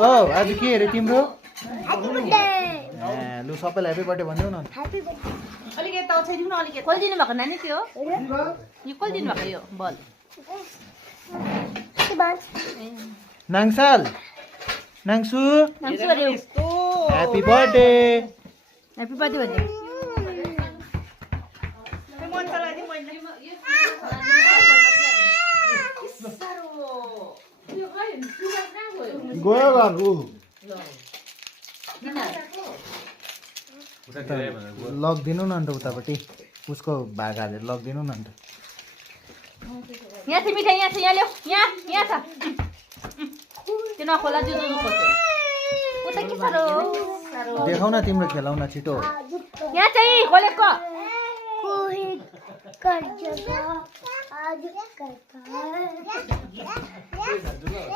ओ आज के अरे तिम्रो लु सबैलाई ह्यापी बर्थडे भनिदेऊ न अलिक यता उठाइदिउँ न अलिक कसले दिनु भएको नानी त्यो यो कसले दिनु भएको यो बल नाङसाल नाङसु अरे ह्यापी बर्थडे ह्यापी बर्थडे भन्ने गयो घर लगिदिनु न अन्त उतापट्टि उसको भाग हालेर लगिदिनु न अन्त यहाँ छ मिठाई यहाँ छ यहाँ ल्याऊ यहाँ छ त्यो नखोला त्यो दुध खोज्यो उता के साह्रो देखाउ न तिम्रो खेलाउन छिटो यहाँ चाहिँ खोलेको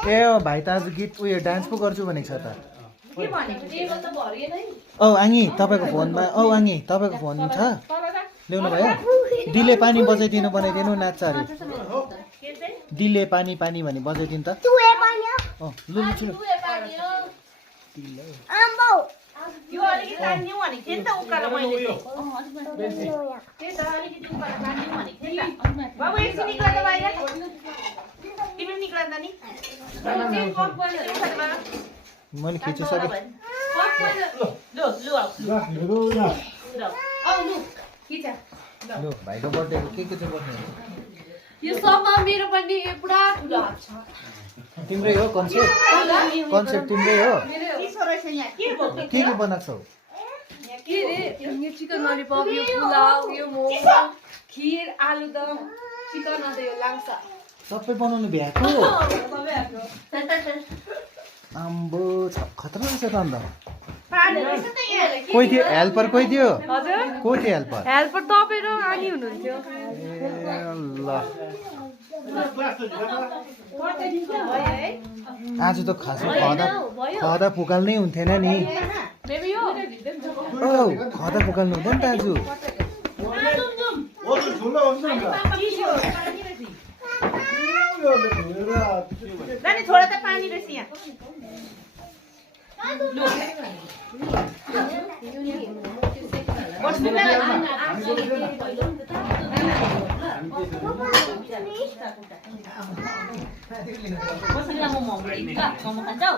ए भाइ त आज गीत उयो डान्स पो गर्छु भनेको छ त औ आङी तपाईँको फोनमा औ आङी तपाईँको फोन छ ल्याउनु भयो दिले पानी बजाइदिनु बनाइदिनु नाच्छ अरे दिले पानी पानी भनी बजाइदिनु त लु छिटो यो अलिकति तान्दिउँ भनेको थिएँ नि त उकालो मैले त्यही त अलिकति उकालो तान्दिउँ भनेको थिएँ नि त बाबु एकछिन निक्ला त बाहिर तिमी पनि निक्ला त नि मैले खिचिसकेँ लु भाइको बर्थडेको के चाहिँ बर्थडे यो सबमा मेरो पनि पुरा ठुलो हात छ तिम्रै हो कन्सेप्ट तिम्रै हो के बनाएको छौ के रे यो चिकन ललिपप यो पुलाउ यो मोमो खिर आलुदम चिकन अन्त यो लाङ्सा सबै बनाउनु भ्याएको आम्बो खतरा रहेछ त अन्त कोही थियो हेल्पर कोही थियो हजुर को थियो हेल्पर हेल्पर तपाईँ र आनी हुनुहुन्थ्यो ल आज त खासमा खदा फुकाल्नै हुन्थेन नि औ खदा फुकाल्नु हुँदैन त आज नानी थोडा त पानी रहेछ यहाँ मोमो खान्छौ